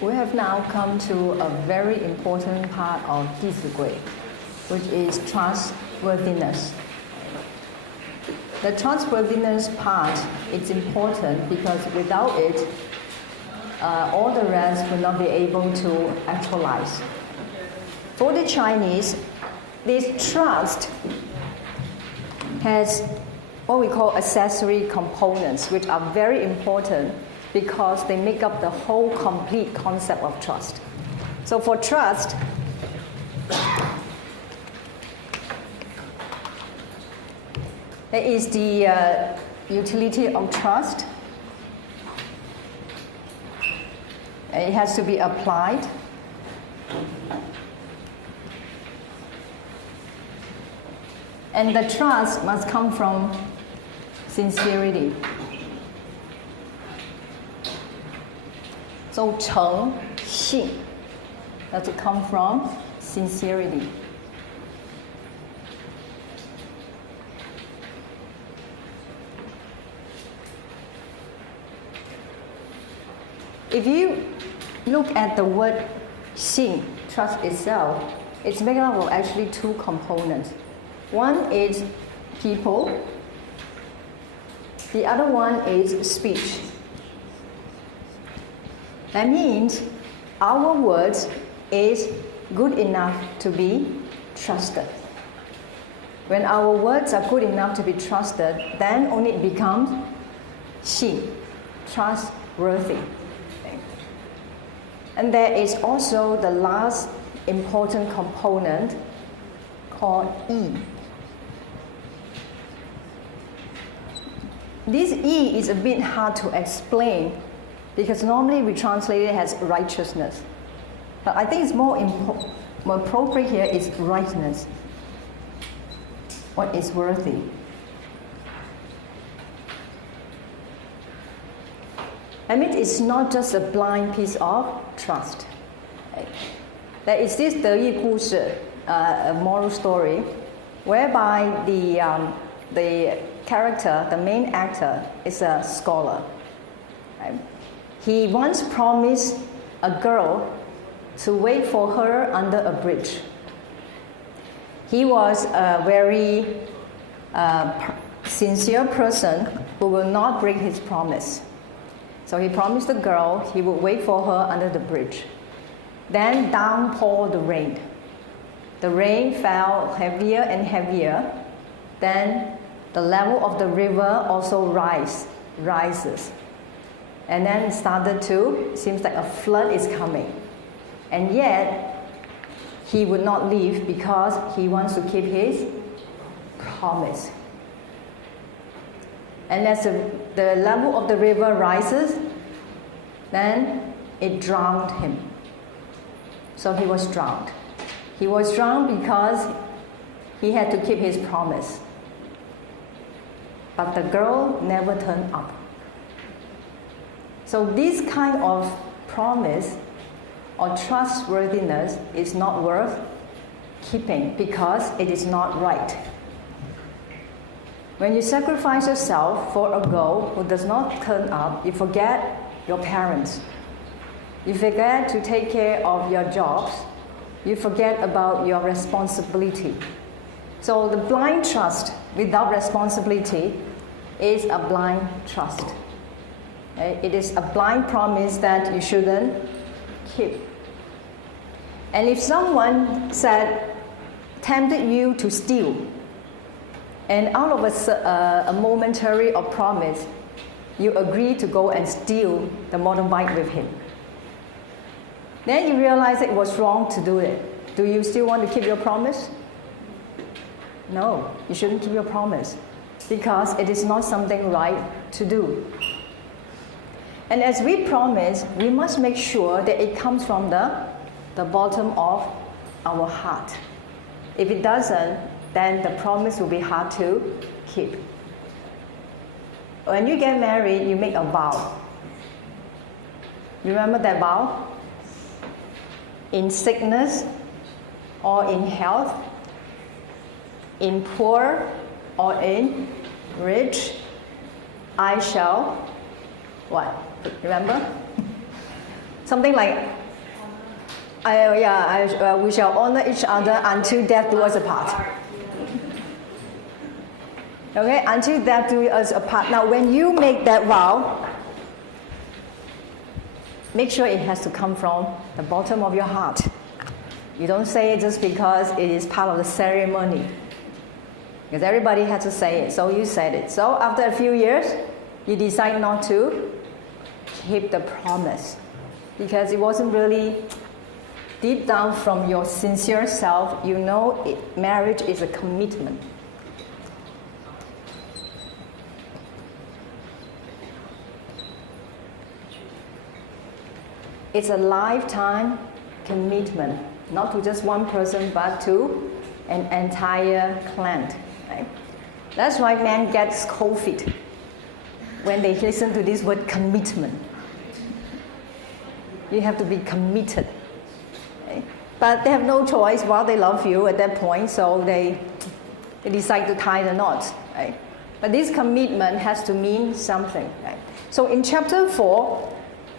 We have now come to a very important part of Dizigui, which is trustworthiness. The trustworthiness part is important because without it, all the rest will not be able to actualize. For the Chinese, this trust has what we call accessory components, which are very important because they make up the whole complete concept of trust. So for trust, there is the utility of trust. It has to be applied. And the trust must come from sincerity. So 诚信 has to come from sincerity. If you look at the word 信, trust itself, it's made up of actually two components. One is people, the other one is speech. That means our words is good enough to be trusted. When our words are good enough to be trusted, then only it becomes 信, trustworthy. And there is also the last important component called 义. This 义 is a bit hard to explain because normally we translate it as righteousness. But I think it's more appropriate here is rightness. What is worthy? I mean, it's not just a blind piece of trust. There is this 得意故事, a moral story, whereby the character, the main actor, is a scholar. Right? He once promised a girl to wait for her under a bridge. He was a very sincere person who will not break his promise. So he promised the girl he would wait for her under the bridge. Then down poured the rain. The rain fell heavier and heavier. Then the level of the river also rises. And then it started to, seems like a flood is coming. And yet, he would not leave because he wants to keep his promise. And as the level of the river rises, then it drowned him. So he was drowned. He was drowned because he had to keep his promise. But the girl never turned up. So this kind of promise or trustworthiness is not worth keeping because it is not right. When you sacrifice yourself for a goal who does not turn up, you forget your parents. You forget to take care of your jobs. You forget about your responsibility. So the blind trust without responsibility is a blind trust. It is a blind promise that you shouldn't keep. And if someone tempted you to steal, and out of a momentary of promise, you agree to go and steal the motorbike with him. Then you realize it was wrong to do it. Do you still want to keep your promise? No, you shouldn't keep your promise because it is not something right to do. And as we promise, we must make sure that it comes from the bottom of our heart. If it doesn't, then the promise will be hard to keep. When you get married, you make a vow. Remember that vow? In sickness or in health, in poor or in rich, I shall what? Remember? Something like, we shall honor each other until death do us apart. Okay, until death do us apart. Now, when you make that vow, make sure it has to come from the bottom of your heart. You don't say it just because it is part of the ceremony. Because everybody had to say it, so you said it. So after a few years, you decide not to keep the promise. Because it wasn't really deep down from your sincere self, you know marriage is a commitment. It's a lifetime commitment, not to just one person, but to an entire clan. Right? That's why men get cold feet when they listen to this word commitment. You have to be committed. Right? But they have no choice while they love you at that point, so they decide to tie the knot. Right? But this commitment has to mean something. Right? So in chapter 4,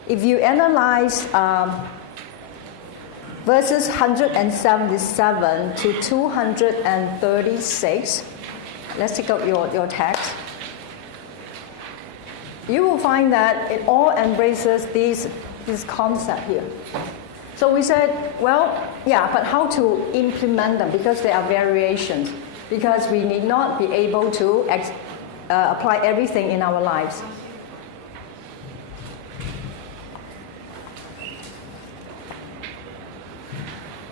if you analyze verses 177 to 236, let's take out your text. You will find that it all embraces this concept here. So we said, well, yeah, but how to implement them? Because there are variations. Because we need not be able to apply everything in our lives.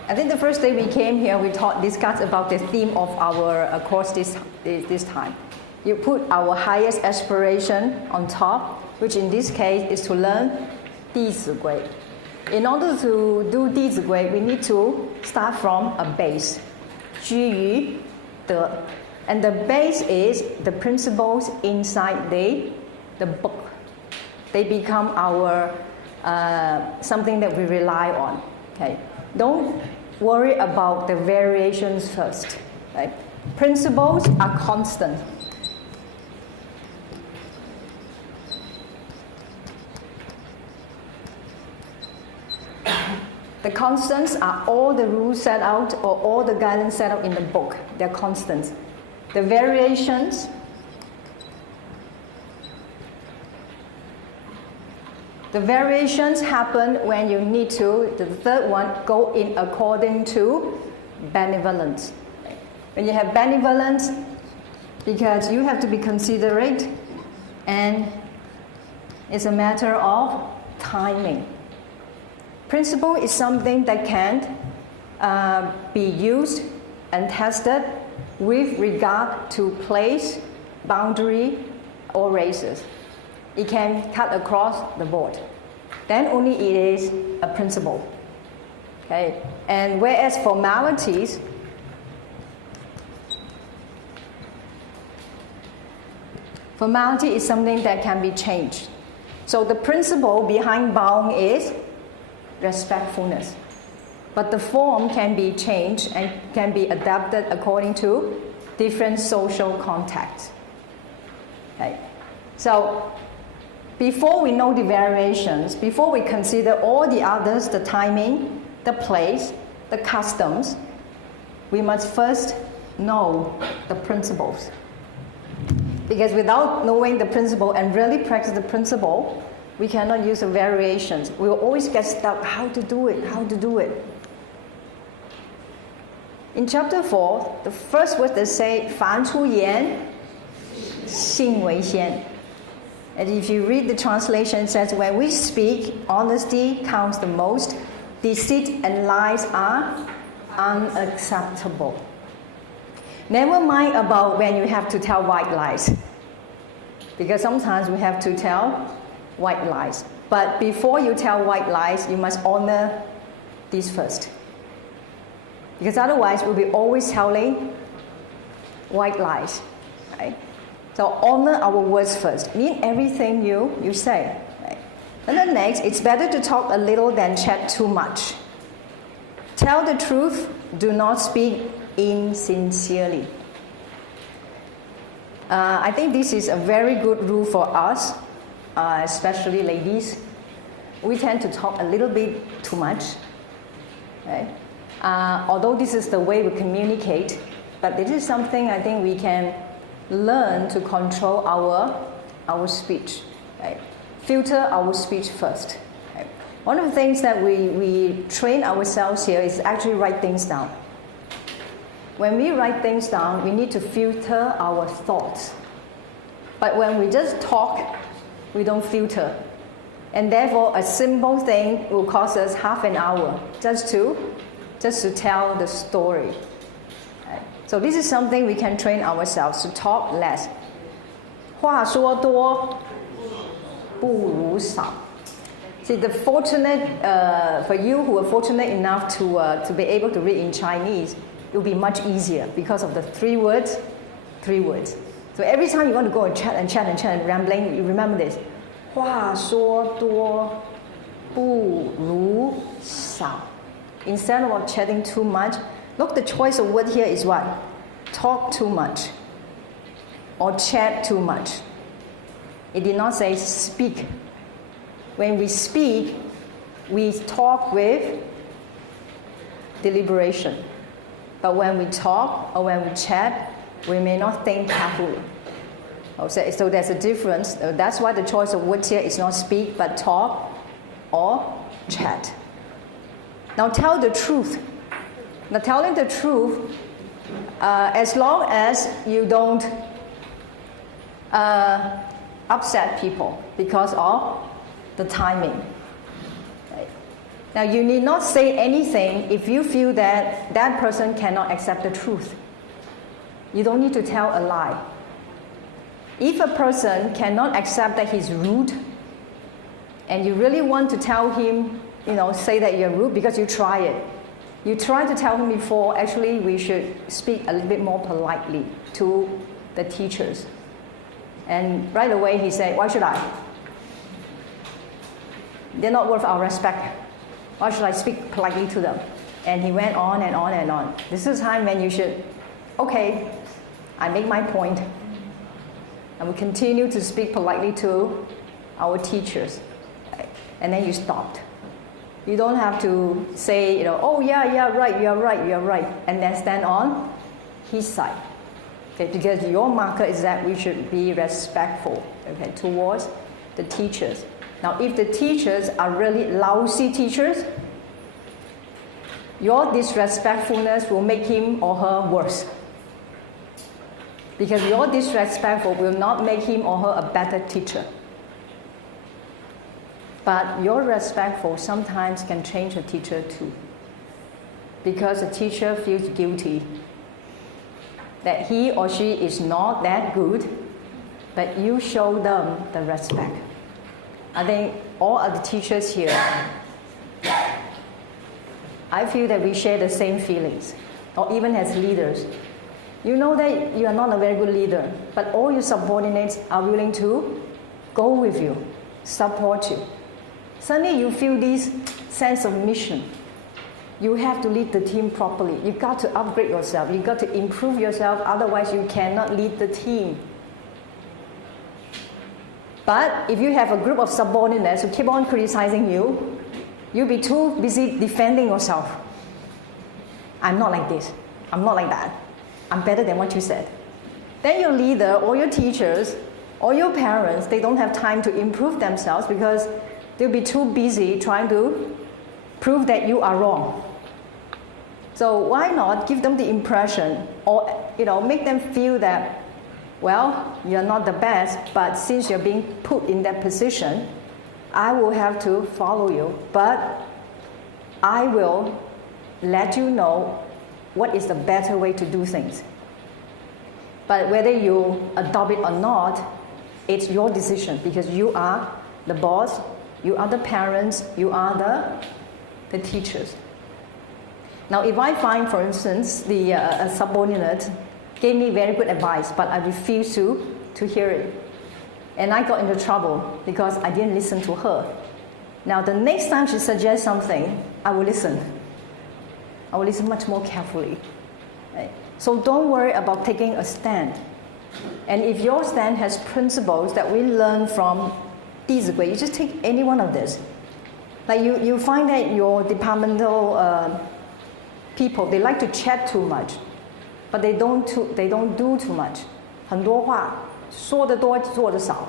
I think the first day we came here, we discussed about the theme of our course this time. You put our highest aspiration on top, which in this case is to learn Dizigui. In order to do Dizigui, we need to start from a base, 居于德, and the base is the principles inside the book. They become our something that we rely on. Okay, don't worry about the variations first. Right? Principles are constant. The constants are all the rules set out or all the guidance set out in the book. They're constants. The variations happen when you need to, the third one, go in according to benevolence. When you have benevolence, because you have to be considerate, and it's a matter of timing. Principle is something that can be used and tested with regard to place, boundary, or races. It can cut across the board. Then only it is a principle. Okay? And whereas formality is something that can be changed. So the principle behind bowing is respectfulness. But the form can be changed and can be adapted according to different social contexts. Okay. So before we know the variations, before we consider all the others, the timing, the place, the customs, we must first know the principles. Because without knowing the principle and really practice the principle, we cannot use the variations. We will always get stuck. How to do it? In chapter 4, the first word they say, 凡出言, 信为先. And if you read the translation, it says, when we speak, honesty counts the most. Deceit and lies are unacceptable. Never mind about when you have to tell white lies. Because sometimes we have to tell white lies. But before you tell white lies, you must honor these first. Because otherwise, we'll be always telling white lies. Right? So honor our words first. Mean everything you say. Right? And then next, it's better to talk a little than chat too much. Tell the truth. Do not speak insincerely. I think this is a very good rule for us, especially ladies. we tend to talk a little bit too much. Right? Although this is the way we communicate, but this is something I think we can learn to control our speech. Right? Filter our speech first. Right? One of the things that we train ourselves here is actually write things down. When we write things down, we need to filter our thoughts. But when we just talk, we don't filter. And therefore, a simple thing will cost us half an hour just to tell the story. Right? So this is something we can train ourselves to talk less. 话说多不如少. See, the fortunate for you who are fortunate enough to be able to read in Chinese, it will be much easier because of the three words. So every time you want to go and chat and rambling, you remember this. 话说多不如少. Instead of chatting too much, look, the choice of word here is what? Talk too much or chat too much. It did not say speak. When we speak, we talk with deliberation. But when we talk or when we chat, we may not think carefully. So there's a difference. That's why the choice of words here is not speak, but talk or chat. Now tell the truth. Now telling the truth, as long as you don't upset people because of the timing. Right? Now you need not say anything if you feel that that person cannot accept the truth. You don't need to tell a lie. If a person cannot accept that he's rude, and you really want to tell him, say that you're rude because you try it. You try to tell him before, actually we should speak a little bit more politely to the teachers. And right away he said, why should I? They're not worth our respect. Why should I speak politely to them? And he went on and on and on. This is time when you should, okay, I make my point. And we continue to speak politely to our teachers. And then you stopped. You don't have to say, oh yeah, right, you're right, and then stand on his side. Okay, because your marker is that we should be respectful, okay, towards the teachers. Now, if the teachers are really lousy teachers, your disrespectfulness will make him or her worse. Because your disrespectful will not make him or her a better teacher. But your respectful sometimes can change a teacher too. Because the teacher feels guilty that he or she is not that good, but you show them the respect. I think all of the teachers here, I feel that we share the same feelings, or even as leaders. You know that you are not a very good leader, but all your subordinates are willing to go with you, support you. Suddenly you feel this sense of mission. You have to lead the team properly. You've got to upgrade yourself. You've got to improve yourself, otherwise you cannot lead the team. But if you have a group of subordinates who keep on criticizing you, you'll be too busy defending yourself. I'm not like this. I'm not like that. I'm better than what you said. Then your leader or your teachers or your parents, they don't have time to improve themselves because they'll be too busy trying to prove that you are wrong. So why not give them the impression or make them feel that, well, you're not the best, but since you're being put in that position, I will have to follow you, but I will let you know what is the better way to do things. But whether you adopt it or not, it's your decision because you are the boss, you are the parents, you are the teachers. Now, if I find, for instance, a subordinate gave me very good advice, but I refused to hear it, and I got into trouble because I didn't listen to her. Now, the next time she suggests something, I will listen. I will listen much more carefully. Right? So don't worry about taking a stand. And if your stand has principles that we learn from Dizigui, you just take any one of this. Like you find that your departmental people, they like to chat too much, but they don't do too much. 很多话说得多做得少。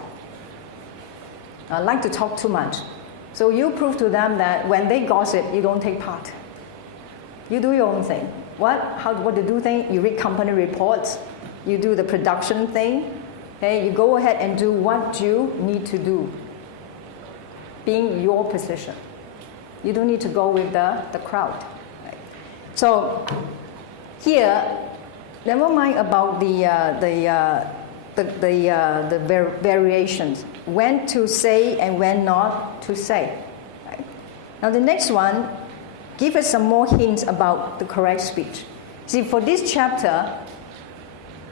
Like to talk too much. So you prove to them that when they gossip, you don't take part. You do your own thing. What to do thing? You read company reports. You do the production thing. Okay, you go ahead and do what you need to do. Being your position. You don't need to go with the crowd. Right? So here, never mind about the variations. When to say and when not to say. Right? Now the next one, give us some more hints about the correct speech. See, for this chapter,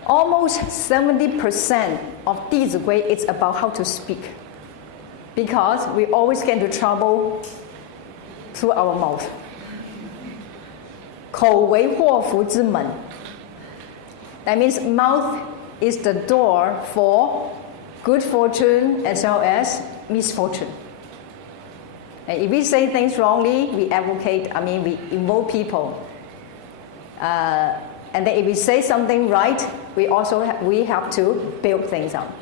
almost 70% of Dizigui is about how to speak. Because we always get into trouble through our mouth. 口为祸福之门. That means mouth is the door for good fortune as well as misfortune. And if we say things wrongly, we invoke people. And then if we say something right, we have to build things up.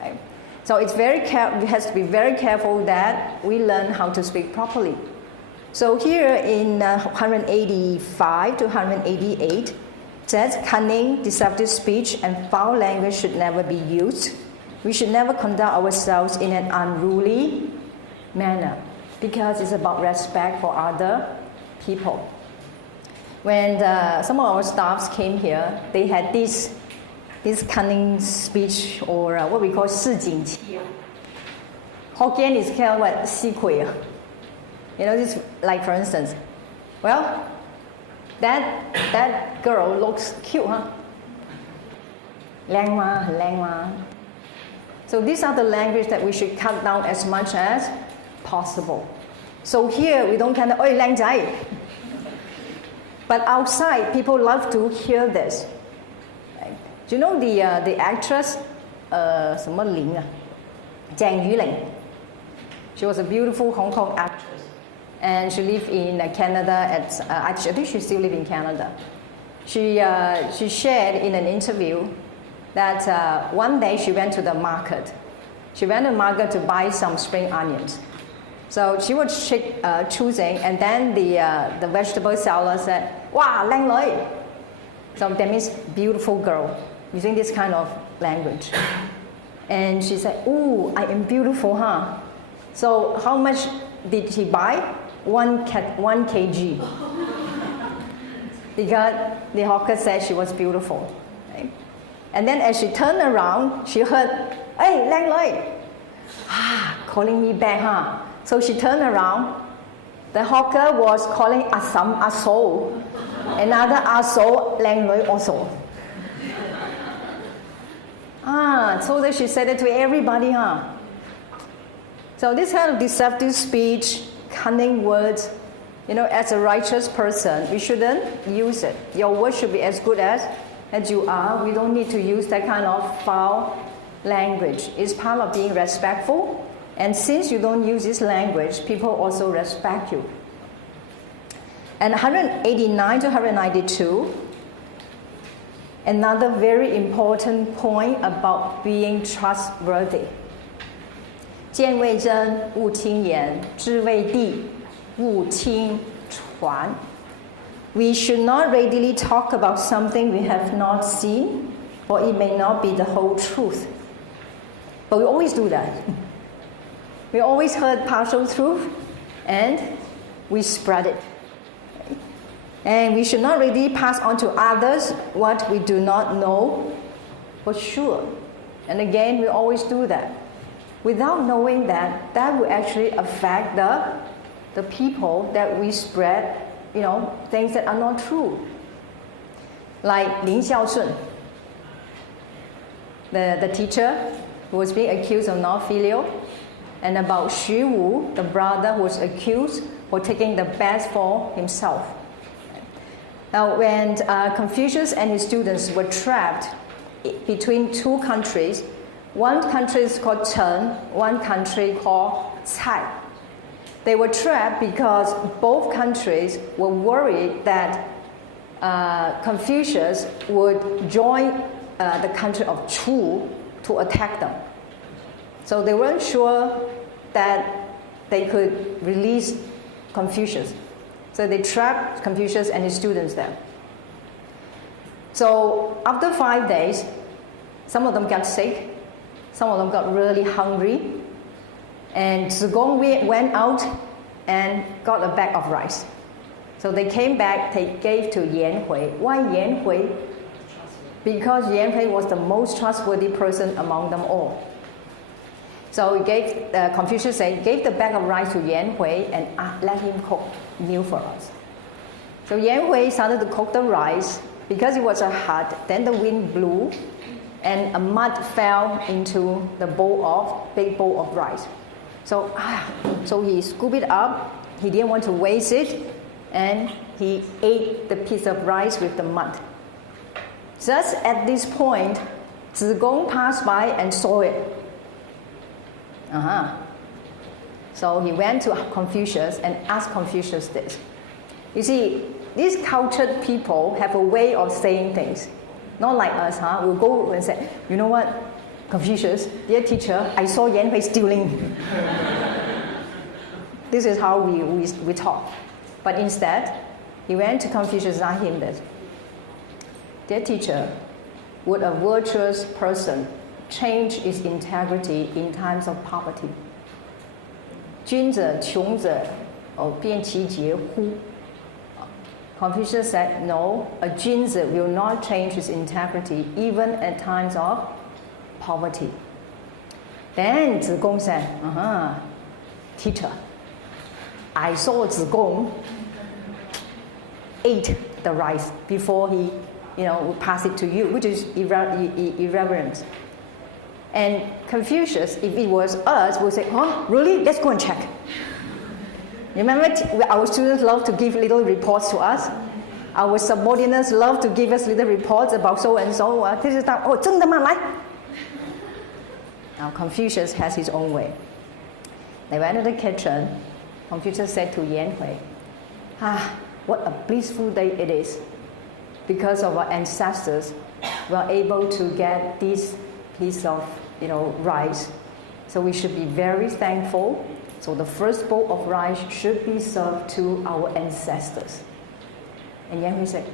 Right? So it has to be very careful that we learn how to speak properly. So here in 185 to 188, it says cunning, deceptive speech, and foul language should never be used. We should never conduct ourselves in an unruly manner because it's about respect for other people. When some of our staffs came here, they had this cunning speech, or what we call 市井气. Hokkien is called what? 西葵. You know, this, like for instance, well, that girl looks cute, huh? 靚嘛, 很靚嘛. So these are the language that we should cut down as much as possible. So here we don't kind of, oi, 靚仔. But outside, people love to hear this. Right? Do you know the actress, 什么玲啊? 鄭裕玲. She was a beautiful Hong Kong actress. And she lived in Canada. I think she still lives in Canada. She shared in an interview that one day she went to the market. She went to the market to buy some spring onions. So she was choosing, and then the vegetable seller said, "Wow, 靚女." So that means beautiful girl, using this kind of language. And she said, "Ooh, I am beautiful, huh?" So how much did she buy? 1 kg. Because the hawker said she was beautiful. Right? And then as she turned around, she heard, "Hey, 靚女." Calling me back, huh? So she turned around. The hawker was calling Assam Aso. Another Aso, 靚女 also. So that she said it to everybody, huh? So this kind of deceptive speech, cunning words, you know, as a righteous person, we shouldn't use it. Your words should be as good as you are. We don't need to use that kind of foul language. It's part of being respectful. And since you don't use this language, people also respect you. And 189 to 192, another very important point about being trustworthy. 见未真，勿轻言；知未地，勿轻传. We should not readily talk about something we have not seen, or it may not be the whole truth. But we always do that. We always heard partial truth, and we spread it. And we should not really pass on to others what we do not know for sure. And again, we always do that. Without knowing that will actually affect the people that we spread, you know, things that are not true. Like Lin Xiaoshun, the teacher who was being accused of not filial, and about Xu Wu, the brother who was accused for taking the best for himself. Now, when Confucius and his students were trapped between two countries, one country is called Chen, one country called Cai. They were trapped because both countries were worried that Confucius would join the country of Chu to attack them. So they weren't sure that they could release Confucius. So they trapped Confucius and his students there. So after 5 days, some of them got sick, some of them got really hungry, and Zigong went out and got a bag of rice. So they came back, they gave to Yan Hui. Why Yan Hui? Because Yan Hui was the most trustworthy person among them all. So he gave, Confucius said, gave the bag of rice to Yan Hui and let him cook meal for us. So Yan Hui started to cook the rice. Because it was a hut, then the wind blew and a mud fell into the big bowl of rice. So he scooped it up, he didn't want to waste it, and he ate the piece of rice with the mud. Just at this point, Zigong passed by and saw it. So he went to Confucius and asked Confucius this. You see, these cultured people have a way of saying things. Not like us, We'll go and say, you know what, Confucius, dear teacher, I saw Yan Hui stealing. This is how we talk. But instead, he went to Confucius and asked him this. Dear teacher, would a virtuous person change its integrity in times of poverty? 君者穷者变其节乎? Confucius said, no, a Junzi will not change his integrity even at times of poverty. Then Zigong said, teacher, I saw Zigong ate the rice before he, pass it to you, which is irreverence. And Confucius, if it was us, would say, really? Let's go and check. Remember, our students love to give little reports to us. Our subordinates love to give us little reports about so and so. This is that. 真的吗？来. Now Confucius has his own way. They went to the kitchen. Confucius said to Yan Hui, what a blissful day it is. Because of our ancestors, we are able to get this piece of rice. So we should be very thankful. So the first bowl of rice should be served to our ancestors. And Yan Hui said,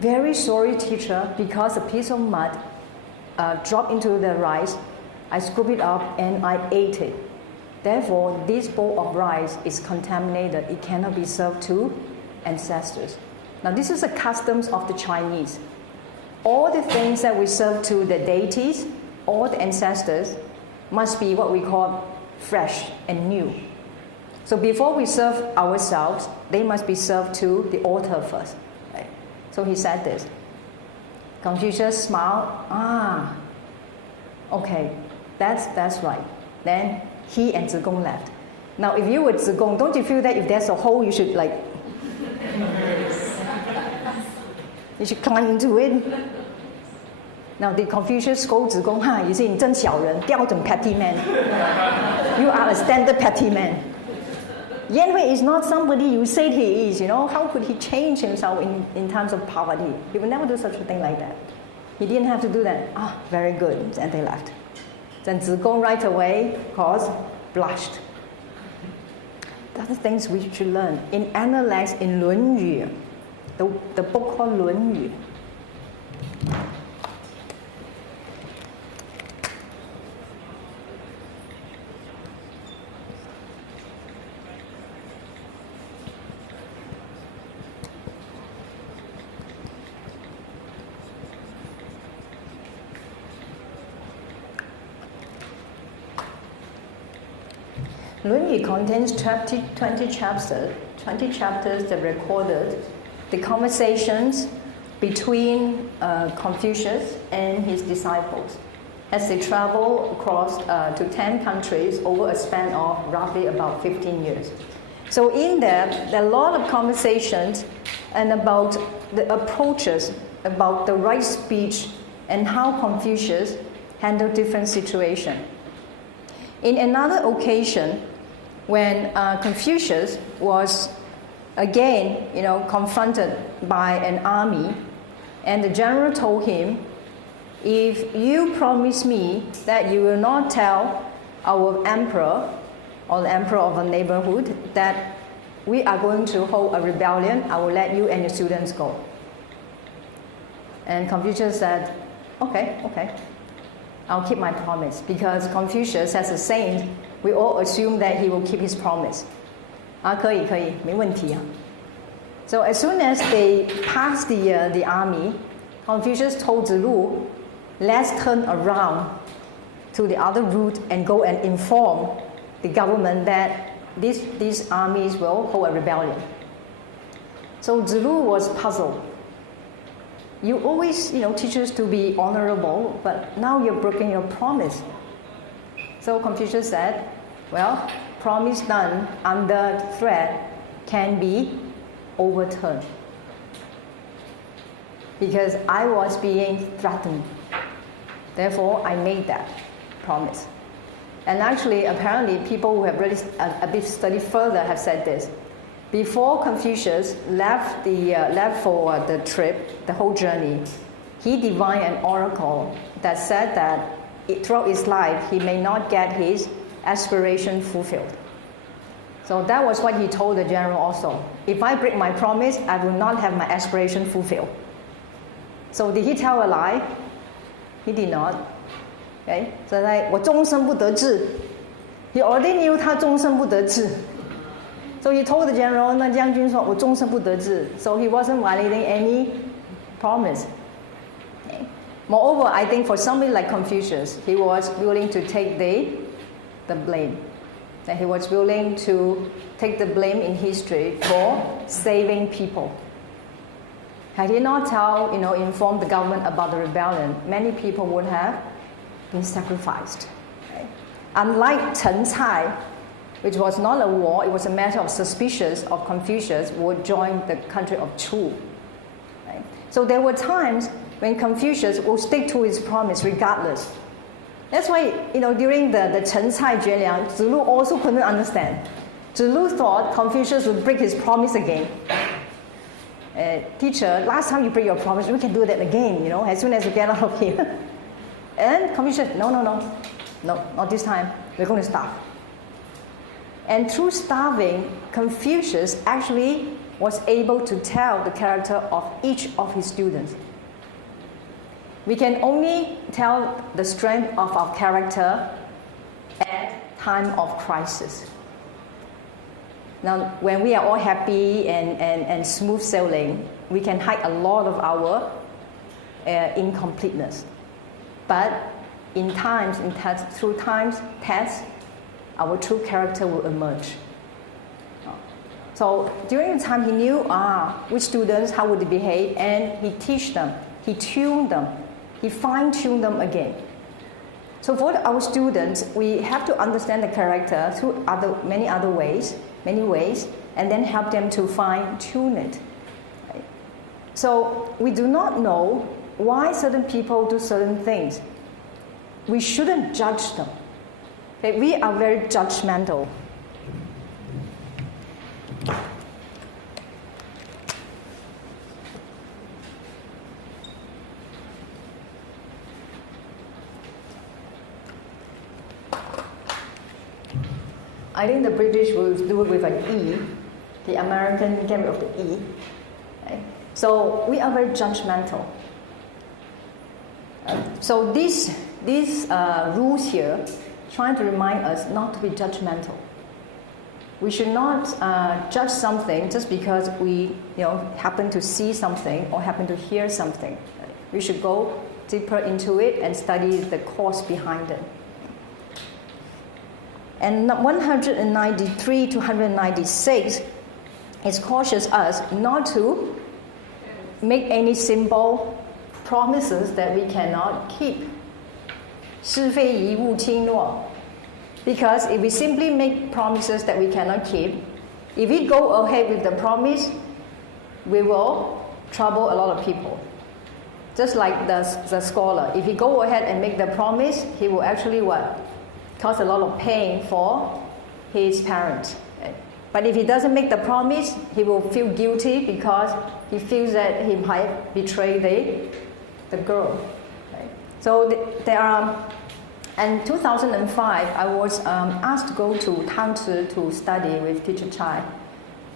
very sorry, teacher, because a piece of mud dropped into the rice, I scooped it up and I ate it. Therefore, this bowl of rice is contaminated. It cannot be served to ancestors. Now, this is the customs of the Chinese. All the things that we serve to the deities, all the ancestors, must be what we call fresh and new. So before we serve ourselves, they must be served to the altar first. Right? So he said this. Confucius smiled. Okay, that's right. Then he and Zigong left. Now, if you were Zigong, don't you feel that if there's a hole, you should you should climb into it? Now, did Confucius scold Zigong? You say, 你真小人, 标准 petty man. You are a standard petty man. Yan Hui is not somebody you say he is, How could he change himself in times of poverty? He would never do such a thing like that. He didn't have to do that. Very good. And they left. Then Zigong right away, of course, blushed. The other things we should learn. In Analects, in 论语, the book called 论语, Lunyu contains 20 chapters that recorded the conversations between Confucius and his disciples as they travel across to 10 countries over a span of roughly about 15 years. So in there are a lot of conversations and about the approaches, about the right speech and how Confucius handled different situations. In another occasion, when Confucius was again, confronted by an army, and the general told him, if you promise me that you will not tell our emperor or the emperor of a neighborhood that we are going to hold a rebellion, I will let you and your students go. And Confucius said, okay, I'll keep my promise. Because Confucius has a saying, we all assume that he will keep his promise. 可以，没问题啊. So as soon as they passed the army, Confucius told Zilu, let's turn around to the other route and go and inform the government that these armies will hold a rebellion. So Zilu was puzzled. You always, teach us to be honorable, but now you're breaking your promise. So Confucius said, well, promise done under threat can be overturned. Because I was being threatened. Therefore, I made that promise. And actually, apparently, people who have really a bit studied further have said this. Before Confucius left for the trip, the whole journey, he divined an oracle that said that throughout his life, he may not get his aspiration fulfilled. So that was what he told the general also. If I break my promise, I will not have my aspiration fulfilled. So did he tell a lie? He did not. Okay? So like, 我终身不得志. He already knew 他终身不得志. So he told the general, 那将军说我终身不得志. So he wasn't violating any promise. Okay? Moreover, I think for somebody like Confucius, he was willing to take the blame. That he was willing to take the blame in history for saving people. Had he not informed the government about the rebellion, many people would have been sacrificed. Okay? Unlike Chen Cai, which was not a war, it was a matter of suspicious of Confucius would join the country of Chu. Right? So there were times when Confucius would stick to his promise regardless. That's why, during the Chen Cai Jueliang, Zilu also couldn't understand. Zilu thought Confucius would break his promise again. Teacher, last time you break your promise, we can do that again, as soon as we get out of here. And Confucius, no, not this time. We're going to starve. And through starving, Confucius actually was able to tell the character of each of his students. We can only tell the strength of our character at time of crisis. Now, when we are all happy and smooth sailing, we can hide a lot of our incompleteness. But in times, through tests, our true character will emerge. So during the time, he knew which students, how would they behave, and he teach them, he tuned them, he fine-tuned them again. So for our students, we have to understand the character through many ways, and then help them to fine-tune it. Right? So we do not know why certain people do certain things. We shouldn't judge them. Okay? We are very judgmental. I think the British will do it with an E. The American get rid of the E. Okay? So we are very judgmental. So these rules here trying to remind us not to be judgmental. We should not judge something just because we happen to see something or happen to hear something. We should go deeper into it and study the cause behind it. And 193 to 196 is cautions us not to make any simple promises that we cannot keep. 是非贻误轻诺. Because if we simply make promises that we cannot keep, if we go ahead with the promise, we will trouble a lot of people. Just like the scholar, if he go ahead and make the promise, he will actually what? Cause a lot of pain for his parents. But if he doesn't make the promise, he will feel guilty because he feels that he might betray the girl. Right? So there are, in 2005, I was asked to go to Tangci to study with teacher Chai.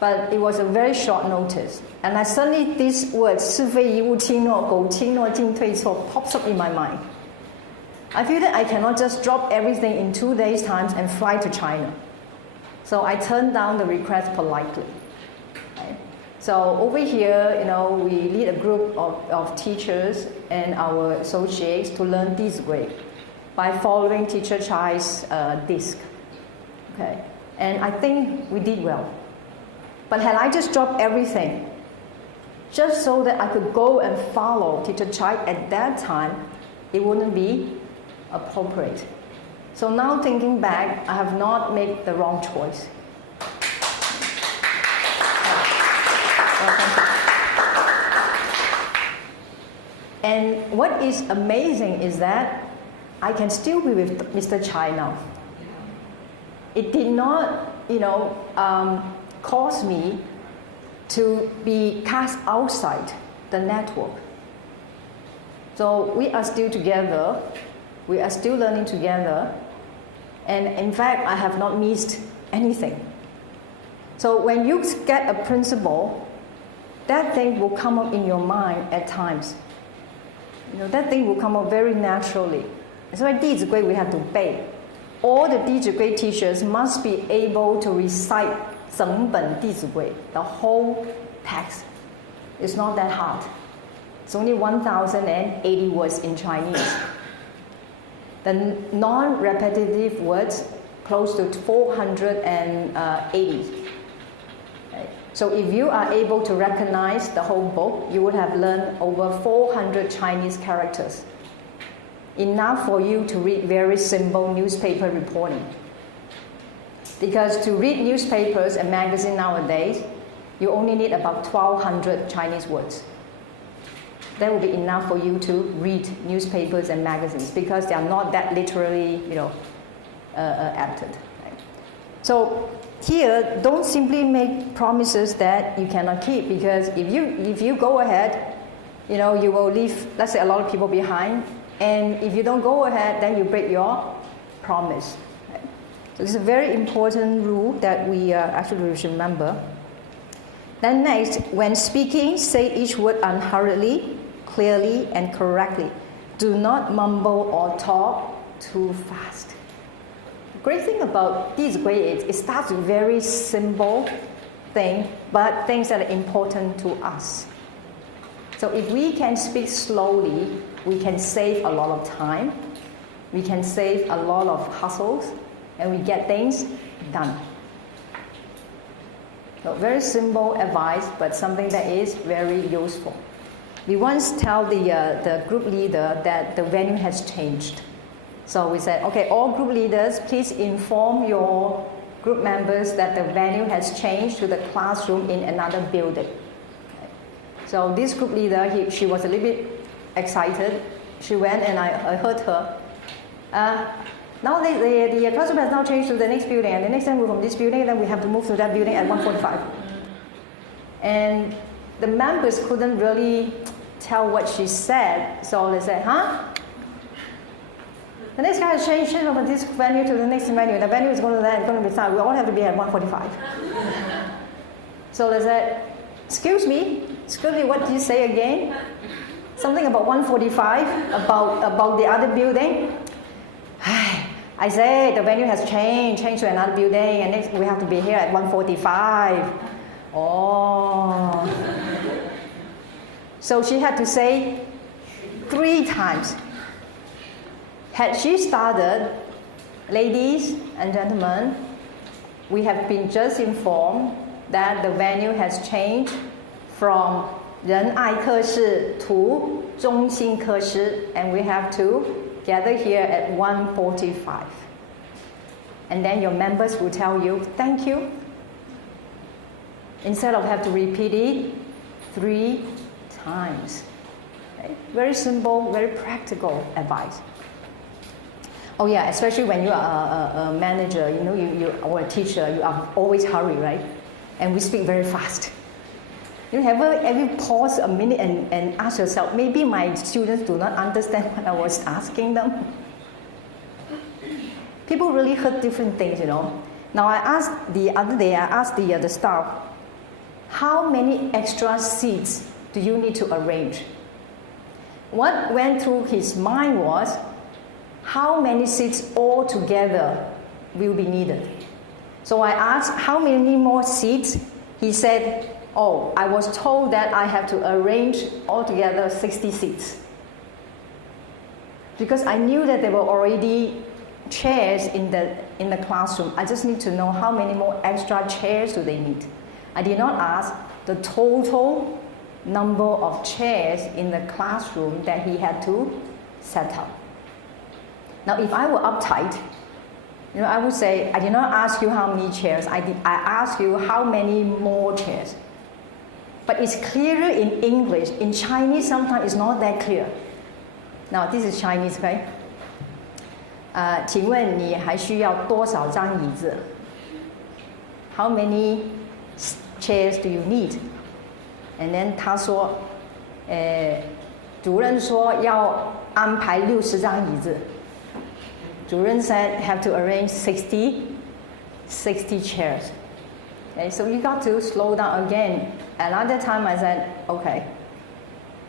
But it was a very short notice. And I suddenly, these words, 是非遗勿轻诺,苟轻诺进退错, pops up in my mind. I feel that I cannot just drop everything in 2 days' time and fly to China. So I turned down the request politely. Right? So over here, we lead a group of teachers and our associates to learn Dizigui by following teacher Chai's disc. Okay? And I think we did well. But had I just dropped everything, just so that I could go and follow teacher Chai at that time, it wouldn't be appropriate. So now thinking back, I have not made the wrong choice. And what is amazing is that I can still be with Mr. Chai now. It did not, cause me to be cast outside the network. So we are still together. We are still learning together. And in fact, I have not missed anything. So when you get a principle, that thing will come up in your mind at times. That thing will come up very naturally. So at Dizigui, we have to pay. All the Dizigui teachers must be able to recite 整本Dizigui, the whole text. It's not that hard. It's only 1,080 words in Chinese. The non-repetitive words, close to 480. Right? So if you are able to recognize the whole book, you would have learned over 400 Chinese characters. Enough for you to read very simple newspaper reporting. Because to read newspapers and magazines nowadays, you only need about 1,200 Chinese words. That will be enough for you to read newspapers and magazines because they are not that literally, adapted. Right? So here, don't simply make promises that you cannot keep because if you go ahead, you will leave, let's say, a lot of people behind. And if you don't go ahead, then you break your promise. Right? So this is a very important rule that we actually should remember. Then next, when speaking, say each word unhurriedly, clearly, and correctly. Do not mumble or talk too fast. The great thing about Dizigui is it starts with very simple things, but things that are important to us. So if we can speak slowly, we can save a lot of time, we can save a lot of hassles, and we get things done. So very simple advice, but something that is very useful. We once tell the group leader that the venue has changed. So we said, okay, all group leaders, please inform your group members that the venue has changed to the classroom in another building. So this group leader, she was a little bit excited. She went and I heard her. Now the classroom has now changed to the next building, and the next time we move from this building, then we have to move to that building at 1:45. And the members couldn't really tell what she said, so they said, huh? The next guy has changed from this venue to the next venue. The venue is going to be started. We all have to be at 1:45. So they said, excuse me, what did you say again? Something about 1:45, about the other building. I said the venue has changed to another building, and next we have to be here at 1:45. Oh. So she had to say 3 times. Had she started, ladies and gentlemen, we have been just informed that the venue has changed from 仁爱课室 to 中心课室, and we have to gather here at 1:45. And then your members will tell you, thank you, instead of have to repeat it 3 times. Okay? Very simple, very practical advice. Oh yeah, especially when you are a manager, you or a teacher, you are always hurry, right? And we speak very fast. You ever pause a minute and ask yourself, maybe my students do not understand what I was asking them? People really heard different things, Now the other day, I asked the staff, how many extra seats do you need to arrange? What went through his mind was, how many seats altogether will be needed? So I asked, how many more seats? He said, oh, I was told that I have to arrange altogether 60 seats. Because I knew that there were already chairs in the classroom. I just need to know how many more extra chairs do they need. I did not ask the total number of chairs in the classroom that he had to set up. Now, if I were uptight, I would say, I did not ask you how many chairs, I asked you how many more chairs. But it's clearer in English. In Chinese, sometimes it's not that clear. Now, this is Chinese, okay? 请问你还需要多少张椅子? How many chairs do you need? And then 他说，主任说要安排60张椅子。主任 said have to arrange 60 chairs. Okay, so you got to slow down again. Another time I said, okay,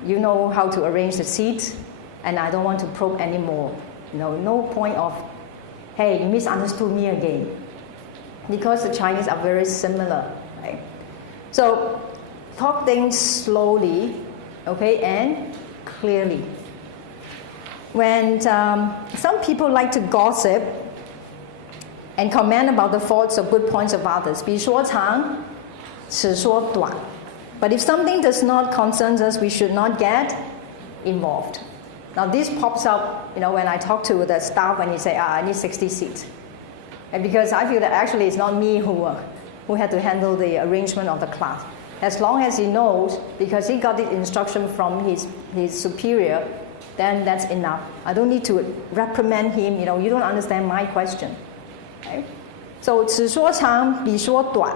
you know how to arrange the seats, and I don't want to probe anymore. No point of, hey, you misunderstood me again. Because the Chinese are very similar. Right? So talk things slowly, okay, and clearly. When some people like to gossip and comment about the faults or good points of others, 比说长，此说短. But if something does not concern us, we should not get involved. Now this pops up, when I talk to the staff and he say, I need 60 seats. And because I feel that actually it's not me who had to handle the arrangement of the class. As long as he knows, because he got the instruction from his superior, then that's enough. I don't need to reprimand him, you don't understand my question. Okay? So, 此说长，彼说短.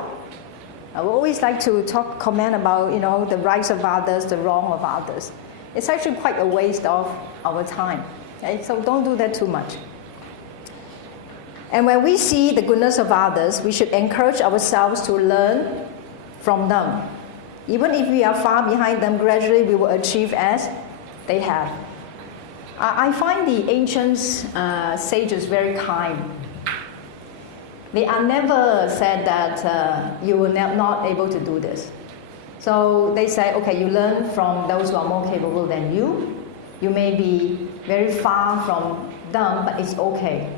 I would always like to comment about, the rights of others, the wrong of others. It's actually quite a waste of our time. Okay? So don't do that too much. And when we see the goodness of others, we should encourage ourselves to learn from them. Even if we are far behind them, gradually we will achieve as they have. I find the ancient sages very kind. They are never said that you were not able to do this. So they say, okay, you learn from those who are more capable than you. You may be very far from them, but it's okay.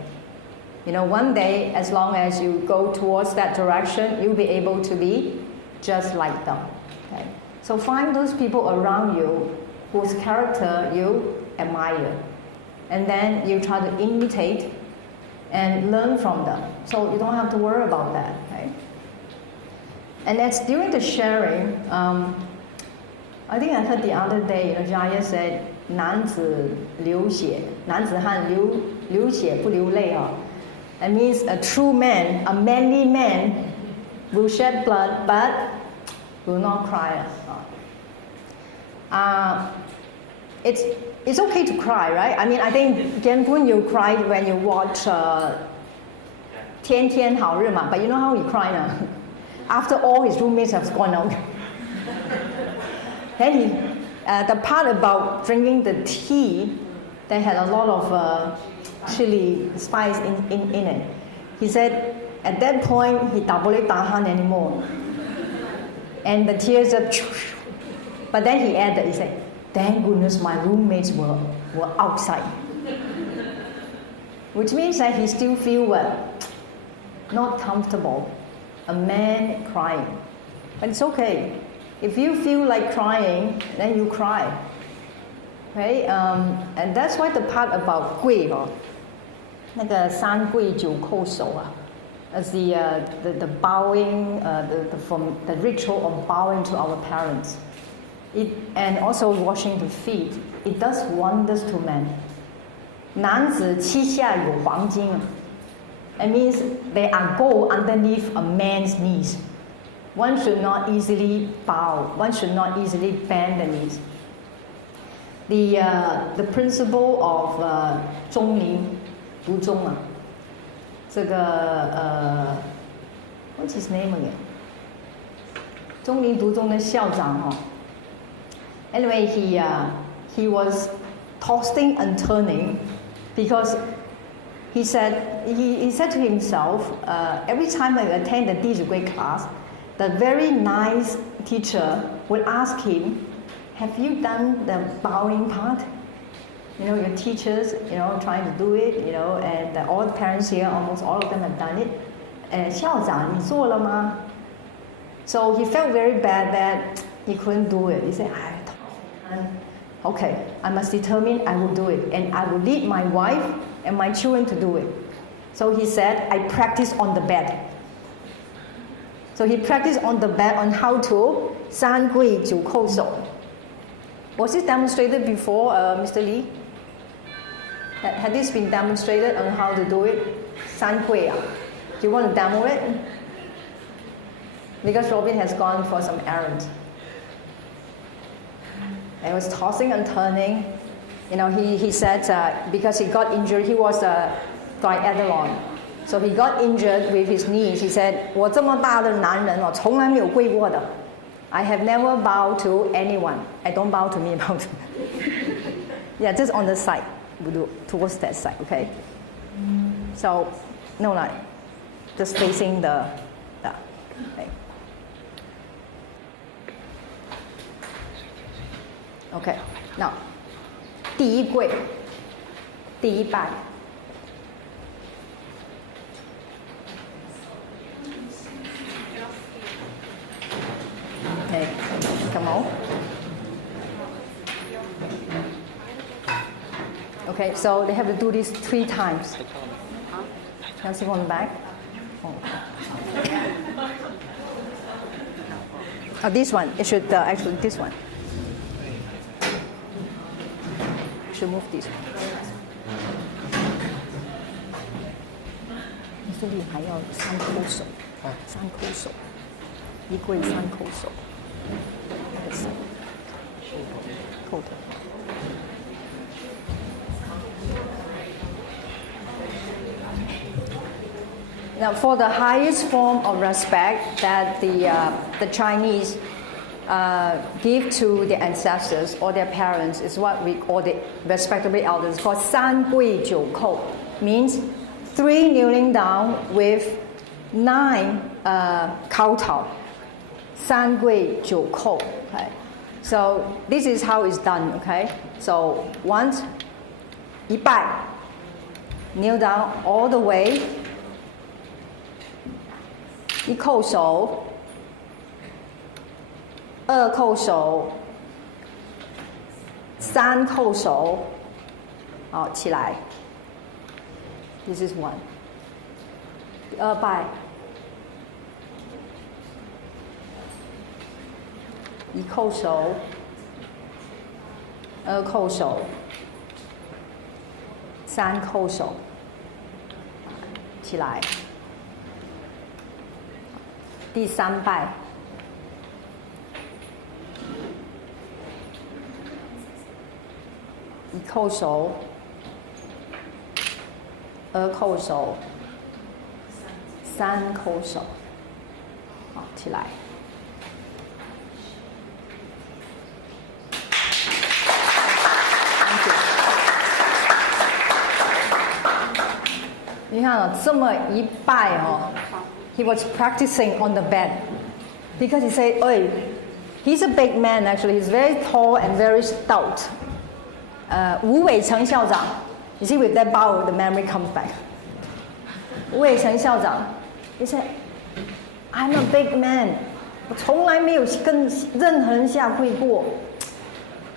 One day, as long as you go towards that direction, you'll be able to be just like them. Okay? So find those people around you whose character you admire. And then you try to imitate and learn from them. So you don't have to worry about that. Right? And that's during the sharing, I think I heard the other day, Jaya said, 男子流血, 男子汉流血不流泪. It means a true man, a manly man will shed blood but will not cry. It's okay to cry, right? I mean, I think Genpun, you cried when you watch 天天好日嘛, but you know how he cried now? After all his roommates have gone out. Then the part about drinking the tea, they had a lot of chili spice in it. He said at that point he tak boleh tahan anymore. And the tears just, but then he added, he said, thank goodness my roommates were outside. Which means that he still feel not comfortable. A man crying. But it's okay. If you feel like crying, then you cry. Okay? And that's why the part about 跪 那个三跪九叩首 as the bowing, the ritual of bowing to our parents. And also washing the feet. It does wonders to men. 男子膝下有黄金 It means there are gold underneath a man's knees. One should not easily bow. One should not easily bend the knees. The principle of 中林独中啊，这个what's his name again? 中林独中的校长哦。Anyway, he was tossing and turning because he said to himself, every time I attend the Dizigui class, the very nice teacher would ask him, have you done the bowing part? You know, your teachers, trying to do it, and all the parents here, almost all of them have done it. 校长，你做了吗? So he felt very bad that he couldn't do it. He said, okay, I must determine I will do it, and I will lead my wife and my children to do it. So he said, I practice on the bed. So he practiced on the bed on how to 三跪九叩首. Was this demonstrated before, Mr. Lee? Had this been demonstrated on how to do it? 三跪啊? Do you want to demo it? Because Robin has gone for some errands. And he was tossing and turning. He said because he got injured, he was a triathlon. So he got injured with his knees. He said, 我这么大的男人哦，从来没有跪过的。I have never bowed to anyone. I don't bow to me, bow to me. Yeah, just on the side. We'll do towards that side, okay? So, no, like, just facing the okay. Okay, now, 第一跪，第一拜。Okay, come on. Okay, so they have to do this 3 times. Can I see on the back? Oh, this one. It should actually this one. Should move this one. 这里还要3叩首，3叩首，一跪3叩首，那个手，叩头。Now, for the highest form of respect that the Chinese give to their ancestors or their parents is what we call the respectable elders. It's called 三跪九叩, means 3 kneeling down with 9 kowtow. 三跪九叩. Okay. So this is how it's done. Okay. So once 一拜, kneel down all the way. 一叩首，2叩首，3叩首，好，起来。This is 1。第2拜，一叩首，2叩首，3叩首，起来。第3拜，一叩首，2叩首，3叩首，好，起来。你看哦，这么一拜哦。He was practicing on the bed because he said, "Oi, he's a big man. Actually, he's very tall and very stout." 吴伟成校长 you see, with that bow, the memory comes back. 吴伟成校长 he said, "I'm a big man. 我从来没有跟任何人下跪过。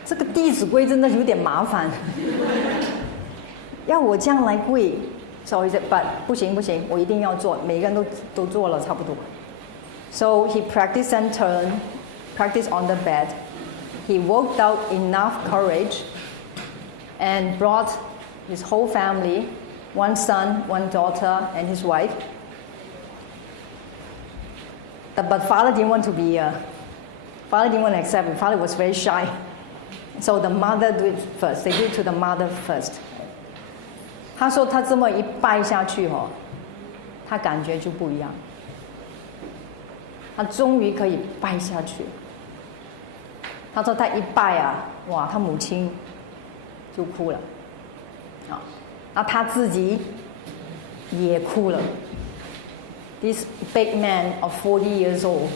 这个弟子规真的有点麻烦，要我这样来跪。" So he said, but 不行，我一定要做，每个人都做了差不多。So he practiced and turned, practiced on the bed. He worked out enough courage and brought his whole family, one son, one daughter, and his wife. But father didn't want to father didn't want to accept it. Father was very shy. So the mother did it first. They did it to the mother first. 他说他这么一拜下去他感觉就不一样。他终于可以拜下去。他说他一拜啊，哇，他母亲就哭了。那他自己也哭了。This big man of 40 years old,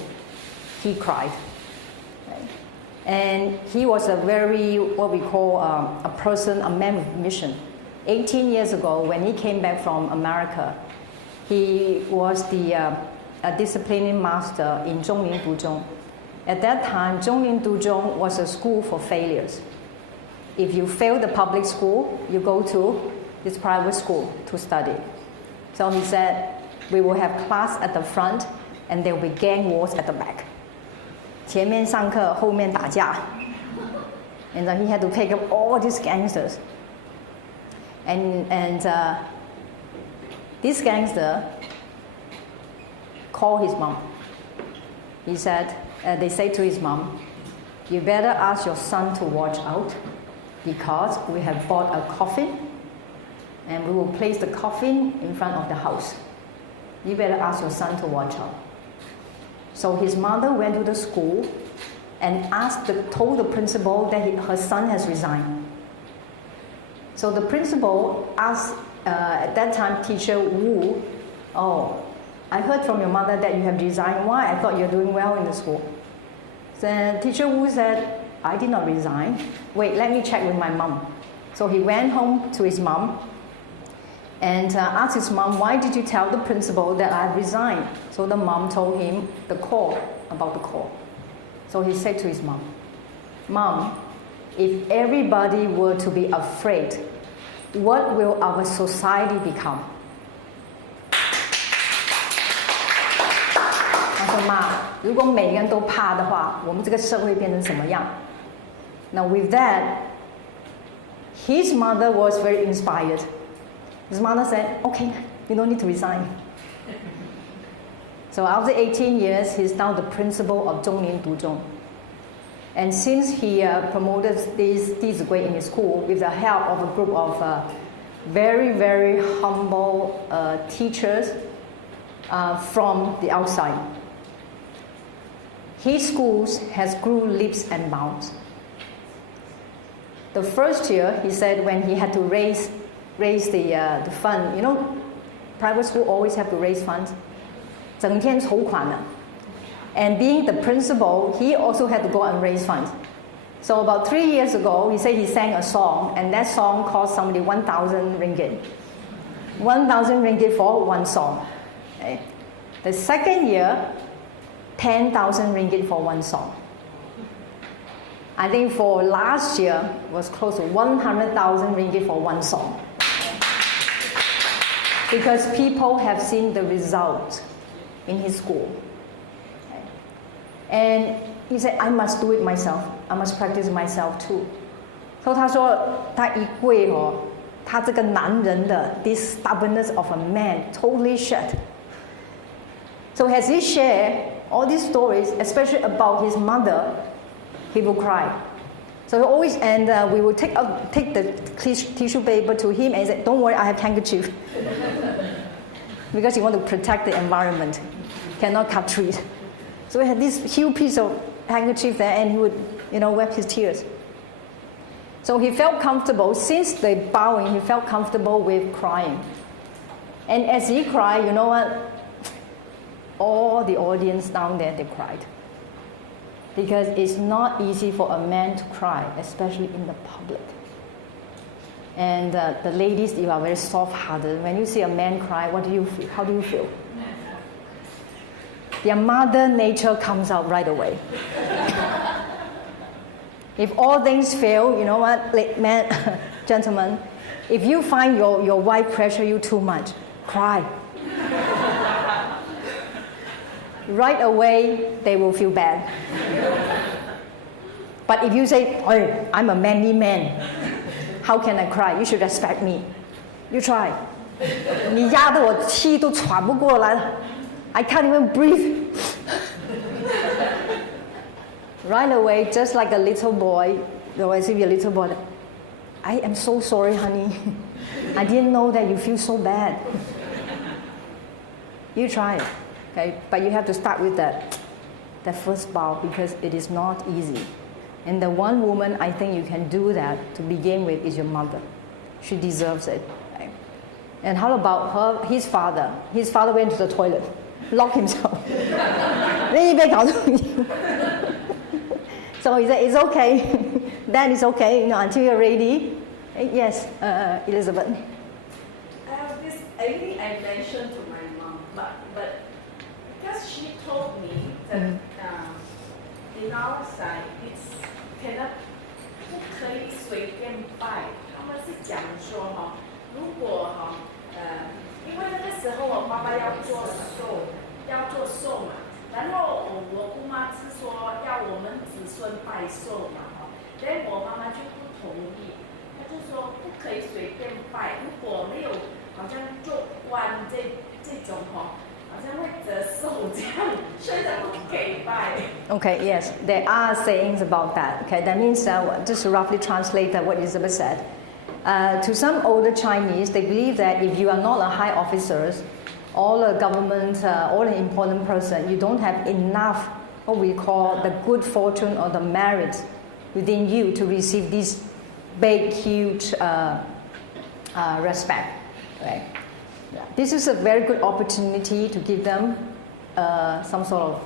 he cried. And he was a very, what we call a person, a man with mission. 18 years ago, when he came back from America, he was a disciplining master in Zhongling Duzhong. At that time, Zhongling Duzhong was a school for failures. If you fail the public school, you go to this private school to study. So he said, we will have class at the front, and there will be gang wars at the back. 前面上课，后面打架。And he had to pick up all these gangsters. And this gangster called his mom. He said, they say to his mom, you better ask your son to watch out because we have bought a coffin and we will place the coffin in front of the house. You better ask your son to watch out. So his mother went to the school and told the principal that her son has resigned. So the principal asked, at that time, teacher Wu, oh, I heard from your mother that you have resigned. Why? I thought you're doing well in the school. Then teacher Wu said, I did not resign. Wait, let me check with my mom. So he went home to his mom and asked his mom, why did you tell the principal that I resigned? So the mom told him about the call. So he said to his mom, Mom, if everybody were to be afraid, what will our society become? 他说妈，如果每个人都怕的话，我们这个社会变成什么样？ Now with that, his mother was very inspired. His mother said, okay, you don't need to resign. So after 18 years, he's now the principal of Zhongling Duzhong. And since he promoted this Dizigui in his school with the help of a group of very, very humble teachers from the outside, his schools has grew leaps and bounds. The first year, he said, when he had to raise the fund, you know, private school always have to raise funds. 整天筹款的. And being the principal, he also had to go and raise funds. So about 3 years ago, he said he sang a song, and that song cost somebody 1,000 ringgit. 1,000 ringgit for one song. Okay. The second year, 10,000 ringgit for one song. I think for last year, was close to 100,000 ringgit for one song. Because people have seen the result in his school. Okay. And he said, I must do it myself. I must practice myself too. So 他说他一跪他这个男人的 this stubbornness of a man totally shed. So as he shared all these stories, especially about his mother, he will cry. So he always, and we will take the tissue paper to him and say, don't worry, I have handkerchief. Because he want to protect the environment, cannot cut trees. So he had this huge piece of handkerchief there, and he would, wipe his tears. So he felt comfortable, since the bowing, he felt comfortable with crying. And as he cried, you know what? All the audience down there, they cried. Because it's not easy for a man to cry, especially in the public. And the ladies, you are very soft-hearted. When you see a man cry, what do you feel? How do you feel? Their mother nature comes out right away. If all things fail, you know what, man, gentlemen, if you find your wife pressure you too much, cry. Right away, they will feel bad. But if you say, hey, I'm a manly man, how can I cry? You should respect me. You try. 你压得我气都喘不过来了 I can't even breathe. Right away, just like a little boy, as if you're a little boy, I am so sorry, honey. I didn't know that you feel so bad. You try it, okay? But you have to start with that first bow because it is not easy. And the one woman I think you can do that to begin with is your mother. She deserves it. Okay? And how about his father? His father went to the toilet, locked himself. So he said, it's okay. Then it's okay, until you're ready. Yes, Elizabeth. I have this, I think I mentioned to my mom, but because she told me that in our side, it's cannot 不可以随便拜。他们是讲说如果因为那个时候我妈妈要做寿嘛，然后我姑妈是说要我们子孙拜寿嘛但我妈妈就不同意，她就说不可以随便拜，如果没有好像做官这种好像会折寿这样，所以她不给拜。Okay, yes, there are sayings about that. Okay, that means just to roughly translate what Elizabeth said. To some older Chinese, they believe that if you are not a high officer, or a government, or an important person, you don't have enough what we call the good fortune or the merit within you to receive this big, huge respect. Right? Yeah. This is a very good opportunity to give them some sort of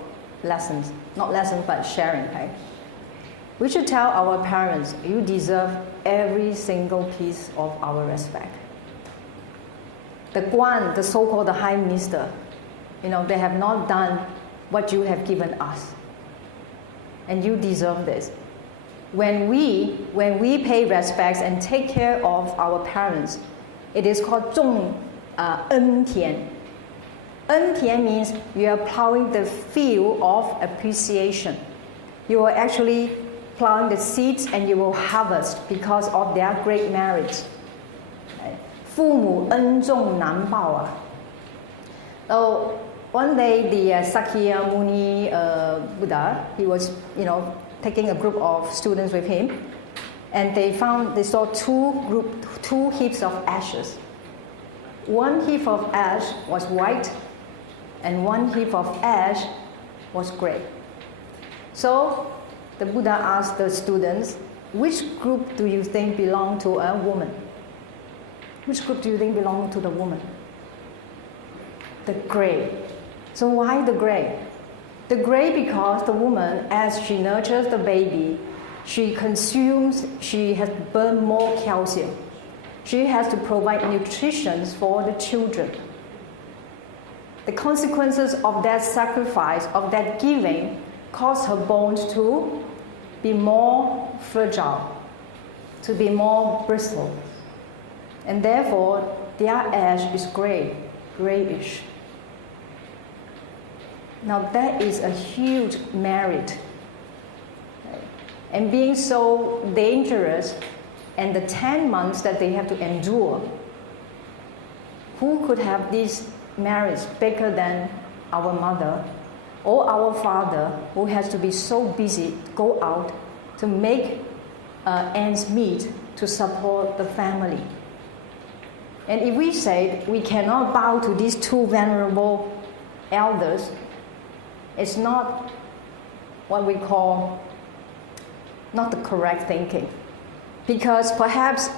lessons. Not lessons, but sharing. Okay? We should tell our parents, you deserve every single piece of our respect. The Guan, the so-called the High Minister, they have not done what you have given us. And you deserve this. When we pay respects and take care of our parents, it is called 种恩田. 恩田 means you are plowing the field of appreciation. You are actually plowing the seeds and you will harvest because of their great merit. 父母恩重难报啊. So one day the Sakya Muni Buddha, he was taking a group of students with him, and they saw two heaps of ashes. One heap of ash was white, and one heap of ash was gray. So the Buddha asked the students, which group do you think belonged to a woman? Which group do you think belonged to the woman? The gray. So why the gray? The gray because the woman, as she nurtures the baby, she has burned more calcium. She has to provide nutrition for the children. The consequences of that sacrifice, of that giving, cause her bones to be more fragile, to be more brittle. And therefore, their ash is grayish. Now that is a huge merit. And being so dangerous, and the 10 months that they have to endure, who could have these merits bigger than our mother or our father, who has to be so busy to go out to make ends meet to support the family? And if we say we cannot bow to these two venerable elders, it's not what we call not the correct thinking. Because perhaps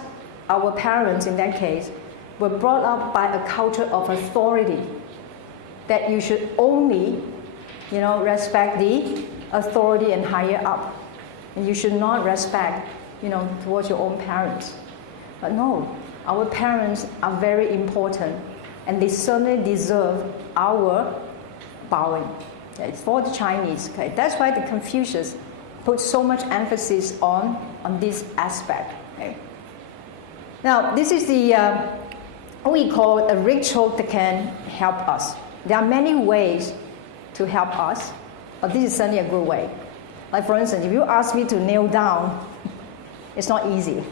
our parents in that case were brought up by a culture of authority, that you should only, respect the authority and higher up. And you should not respect, towards your own parents. But no, our parents are very important, and they certainly deserve our bowing. It's for the Chinese. Okay? That's why the Confucius put so much emphasis on this aspect. Okay? Now, this is what we call a ritual that can help us. There are many ways to help us, but this is certainly a good way. Like for instance, if you ask me to kneel down, it's not easy.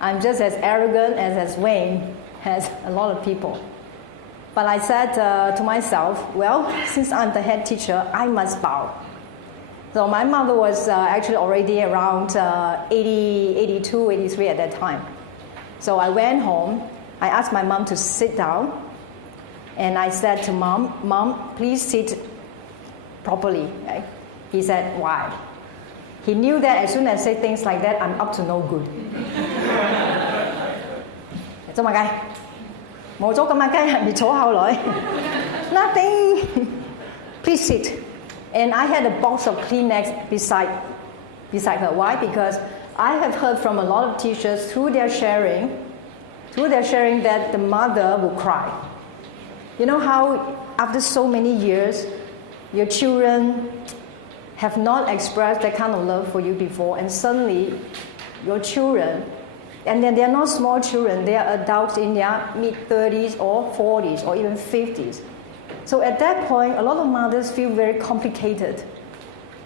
I'm just as arrogant as Wayne has a lot of people. But I said to myself, well, since I'm the head teacher, I must bow. So my mother was actually already around 82, 83 at that time. So I went home, I asked my mom to sit down, and I said to Mom, please sit properly. Right? He said, why? He knew that as soon as I say things like that, I'm up to no good. Nothing. Please sit. And I had a box of Kleenex beside her. Why? Because I have heard from a lot of teachers through their sharing that the mother will cry. You know how after so many years, your children have not expressed that kind of love for you before, and suddenly your children, and then they're not small children, they are adults in their mid-30s or 40s or even 50s. So at that point, a lot of mothers feel very complicated,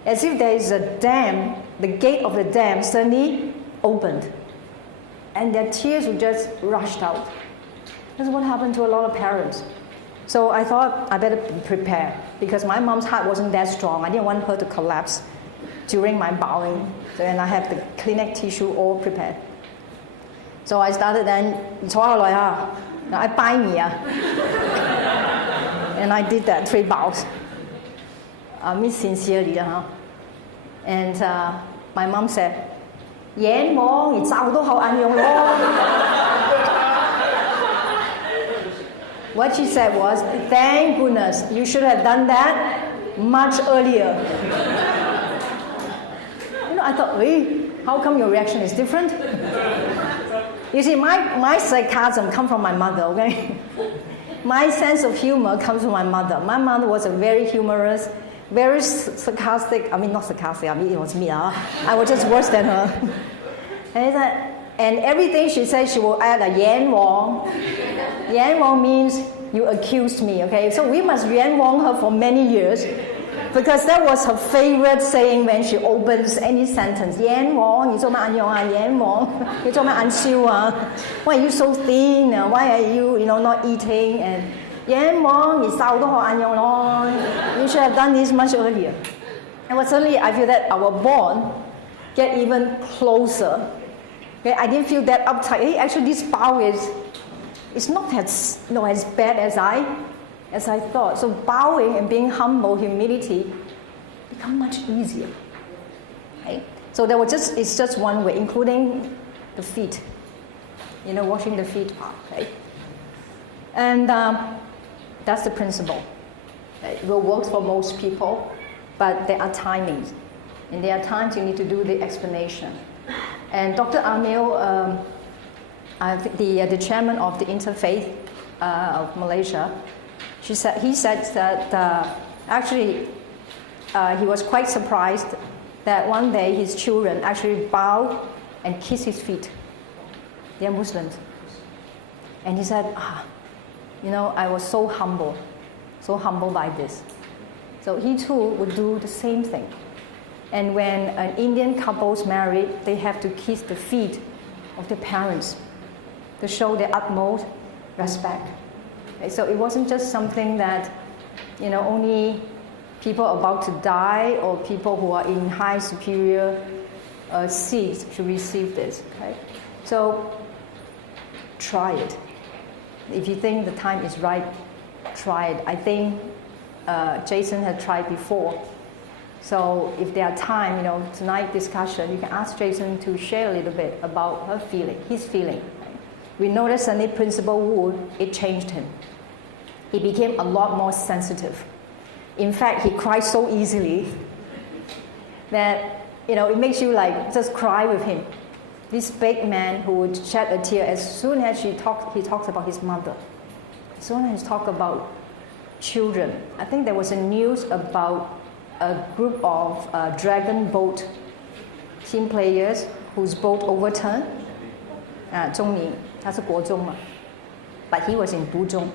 as if there is a dam, the gate of the dam suddenly opened, and their tears would just rushed out. That's what happened to a lot of parents. So I thought I better prepare, because my mom's heart wasn't that strong. I didn't want her to collapse during my bowing. So then I have the Kleenex tissue all prepared. So I started then, I buy me. And I did that 3 bows. Me sincerely. And my mom said, 眼望你找到好眼用咯. What she said was, thank goodness, you should have done that much earlier. I thought, how come your reaction is different? You see, my sarcasm comes from my mother, okay? My sense of humor comes from my mother. My mother was a very humorous, very sarcastic, not sarcastic, it was me. I was just worse than her. And everything she said, she will add a yan wong. Yan wong means you accused me, okay? So we must yan wong her for many years, because that was her favorite saying when she opens any sentence. Yan wong, 你做乜眼用啊? Yan wong, 你做乜眼燒啊? Why are you so thin? Why are you, not eating? And yan wong, 你瘦都好眼用咯. You should have done this much earlier. And suddenly I feel that our bond get even closer. Okay, I didn't feel that uptight. Hey, actually, this bow is not as bad as I thought. So bowing and being humble, humility, become much easier. Okay? So it's just one way, including the feet. Washing the feet up. Okay? And that's the principle. It will work for most people, but there are timings, and there are times you need to do the explanation. And Dr. Amil, the chairman of the Interfaith of Malaysia, he said that actually he was quite surprised that one day his children actually bowed and kissed his feet. They are Muslims. And he said, I was so humble by this. So he too would do the same thing. And when an Indian couple's married, they have to kiss the feet of their parents to show their utmost respect. Okay, so it wasn't just something that, only people about to die or people who are in high superior seats should receive this. Okay? So try it. If you think the time is right, try it. I think Jason had tried before. So if there are time, tonight discussion, you can ask Jason to share a little bit about his feeling. We noticed that the principal wood, it changed him. He became a lot more sensitive. In fact, he cried so easily that, it makes you just cry with him. This big man who would shed a tear as soon as he talks about his mother. As soon as he talks about children. I think there was a news about a group of dragon boat team players whose boat overturned. 中明, 他是国中嘛, but he was in 读中.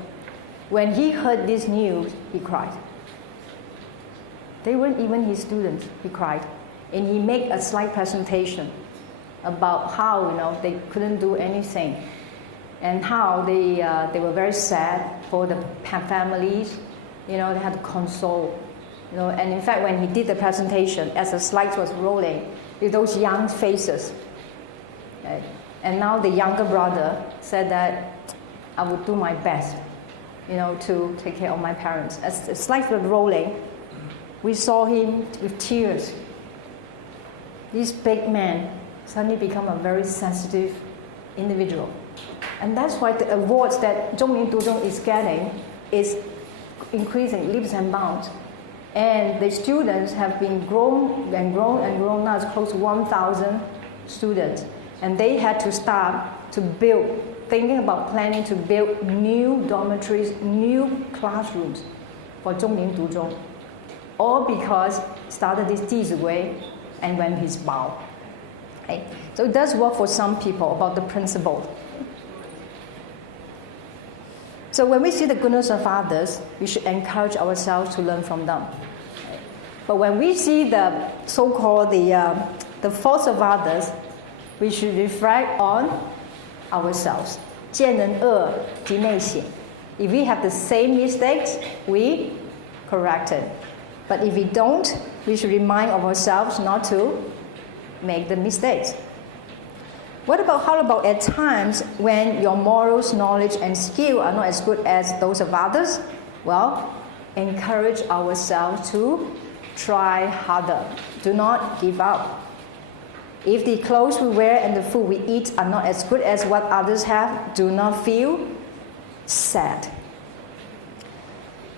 When he heard this news, he cried. They weren't even his students, he cried. And he made a slide presentation about how they couldn't do anything, and how they were very sad for the families. They had to console. And in fact, when he did the presentation, as the slides was rolling, with those young faces, okay? And now the younger brother said that I would do my best, to take care of my parents. As the slides were rolling, we saw him with tears. This big man suddenly become a very sensitive individual. And that's why the awards that Zhongming Duzhong is getting is increasing leaps and bounds. And the students have been grown and grown and grown. Now it's close to 1,000 students. And they had to start to build, thinking about planning to build new dormitories, new classrooms for Zhongming Duzhong. All because started this Dizigui and went his Bao. Okay? So it does work for some people about the principle. So when we see the goodness of others, we should encourage ourselves to learn from them. Okay? But when we see the so-called the faults of others, we should reflect on ourselves. 见人恶即内省. If we have the same mistakes, we correct it. But if we don't, we should remind ourselves not to make the mistakes. How about at times when your morals, knowledge, and skill are not as good as those of others? Well, encourage ourselves to try harder. Do not give up. If the clothes we wear and the food we eat are not as good as what others have, do not feel sad.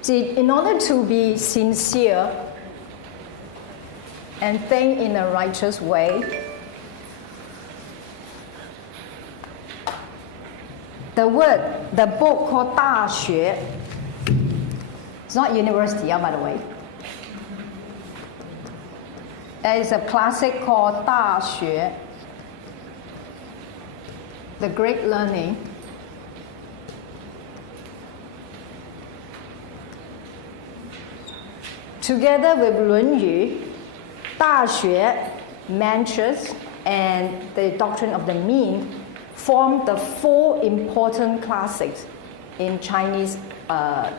See, in order to be sincere and think in a righteous way, the book called 大学, it's not university, by the way. There is a classic called 大学, the great learning. Together with 论语, 大学, Mencius, and the doctrine of the mean form the four important classics in Chinese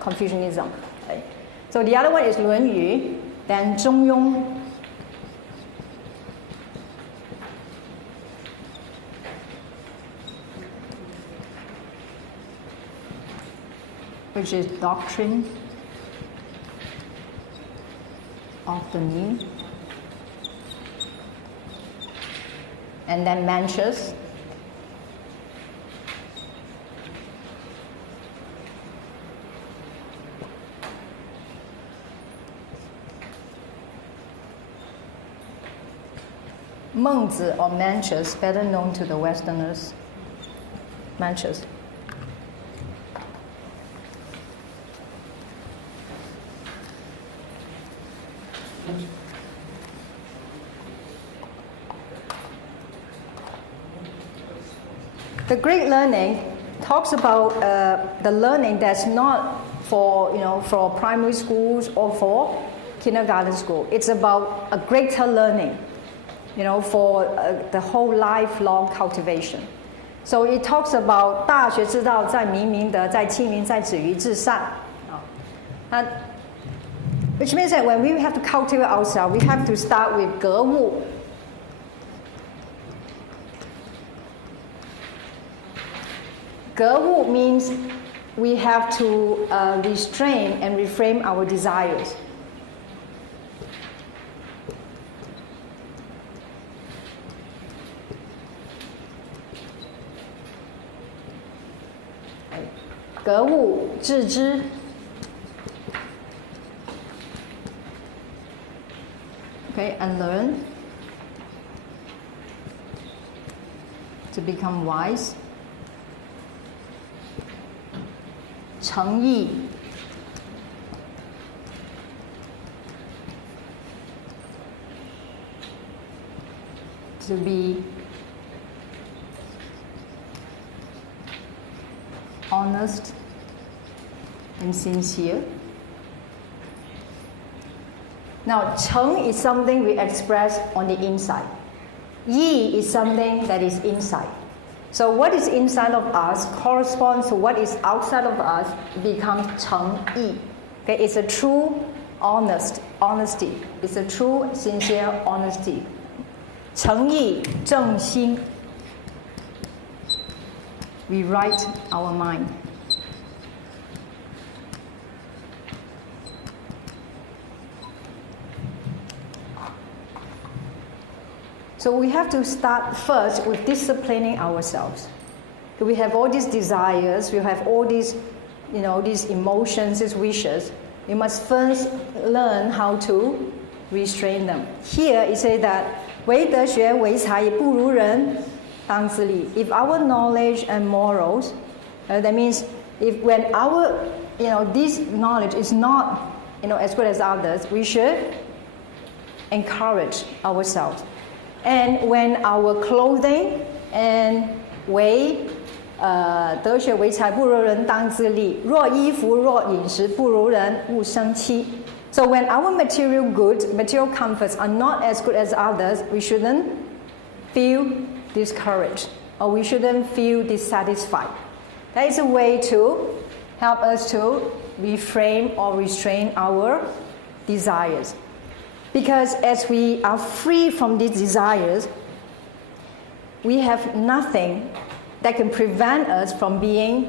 Confucianism. Okay? So the other one is 论语, then 中庸, which is doctrine of the mean, and then Mencius, Mengzi or Mencius, better known to the Westerners, Mencius. The Great Learning talks about the learning that's not for for primary schools or for kindergarten school. It's about a greater learning, for the whole lifelong cultivation. So it talks about 大学之道在明明德，在亲民，在止于至善. Which means that when we have to cultivate ourselves, we have to start with 格物. Gewu means we have to restrain and refrain our desires. Gewu, 致知. Okay, and learn to become wise. 诚意, to be honest and sincere. Now, 诚 is something we express on the inside. Yi is something that is inside. So what is inside of us corresponds to what is outside of us, becomes Cheng Yi. Okay, it's a true honesty. It's a true, sincere honesty. 诚意正心. We write our mind. So we have to start first with disciplining ourselves. We have all these desires, we have all these, these emotions, these wishes. We must first learn how to restrain them. Here it says that 唯德学为才不如人当自立. If our knowledge and morals, that means when our, this knowledge is not, as good as others, we should encourage ourselves. And when our clothing and 德学为才不如人当自立，若衣服若饮食不如人勿生戚. So when our material goods, material comforts are not as good as others, we shouldn't feel discouraged or we shouldn't feel dissatisfied. That is a way to help us to reframe or restrain our desires. Because as we are free from these desires, we have nothing that can prevent us from being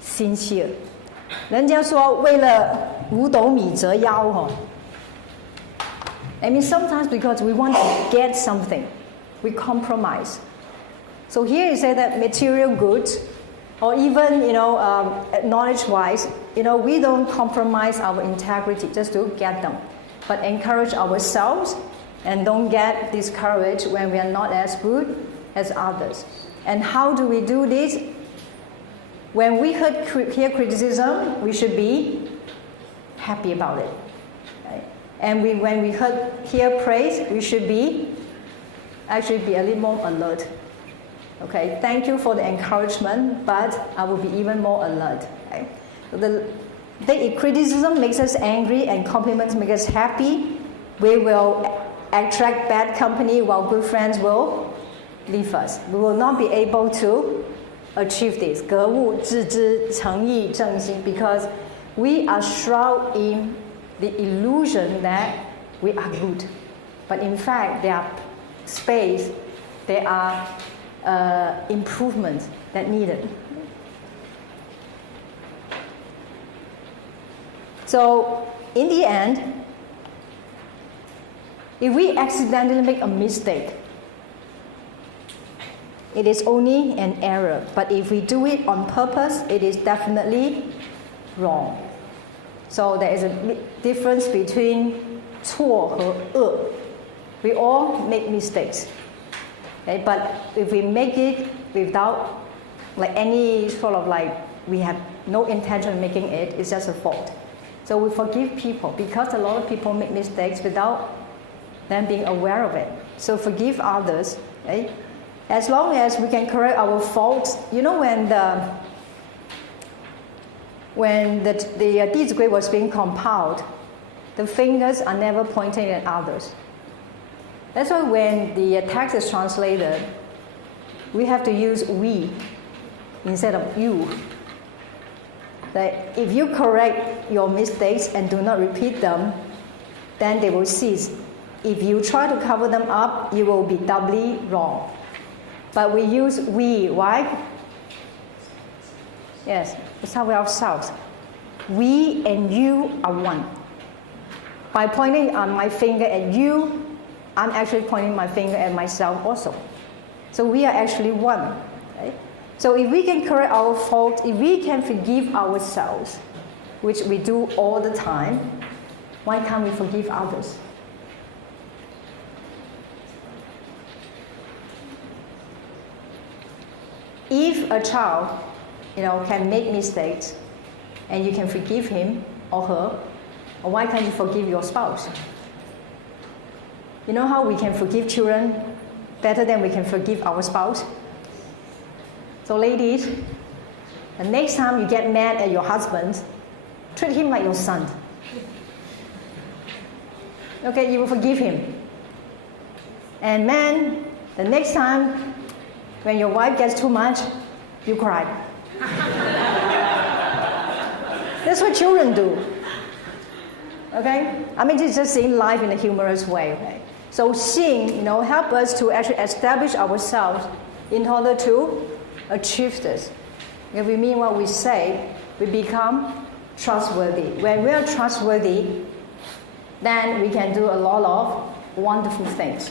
sincere. 人家说为了五斗米折腰 I mean sometimes because we want to get something, we compromise. So here you say that material goods, or even knowledge-wise, we don't compromise our integrity just to get them, but encourage ourselves and don't get discouraged when we are not as good as others. And how do we do this? When we hear criticism, we should be happy about it. Right? And when we hear praise, we should actually be a little more alert. Okay, thank you for the encouragement, but I will be even more alert. Okay? If criticism makes us angry and compliments make us happy, we will attract bad company while good friends will leave us. We will not be able to achieve this. 格物致知诚意正心, because we are shrouded in the illusion that we are good. But in fact, there are space, there are improvements that needed. So, in the end, if we accidentally make a mistake, it is only an error. But if we do it on purpose, it is definitely wrong. So there is a difference between 错和恶. We all make mistakes. Okay? But if we make it without any sort of we have no intention of making it, it's just a fault. So we forgive people because a lot of people make mistakes without them being aware of it. So forgive others. Okay? As long as we can correct our faults, when the Dizigui was being compiled, the fingers are never pointing at others. That's why when the text is translated, we have to use we instead of you. That if you correct your mistakes and do not repeat them, then they will cease. If you try to cover them up, you will be doubly wrong. But we use we. Why? Yes, it's how we ourselves. We and you are one. By pointing my finger at you, I'm actually pointing my finger at myself also. So we are actually one. Right? So if we can correct our fault, if we can forgive ourselves, which we do all the time, why can't we forgive others? If a child, can make mistakes, and you can forgive him or her, why can't you forgive your spouse? You know how we can forgive children better than we can forgive our spouse? So ladies, the next time you get mad at your husband, treat him like your son. Okay, you will forgive him. And men, The next time when your wife gets too much, you cry. That's what children do. Okay? I mean, it's just seeing life in a humorous way. Okay? So seeing, help us to actually establish ourselves in order to achieve this. If we mean what we say, we become trustworthy. When we are trustworthy, then we can do a lot of wonderful things.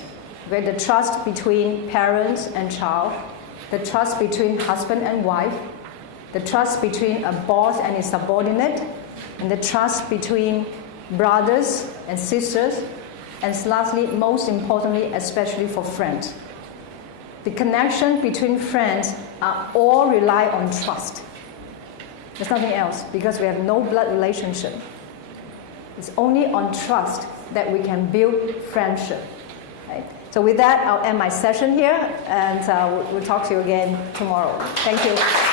Where the trust between parents and child, the trust between husband and wife, the trust between a boss and his subordinate, and the trust between brothers and sisters, and lastly, most importantly, especially for friends. The connection between friends are all rely on trust. There's nothing else because we have no blood relationship. It's only on trust that we can build friendship. Right? So with that, I'll end my session here, and we'll talk to you again tomorrow. Thank you.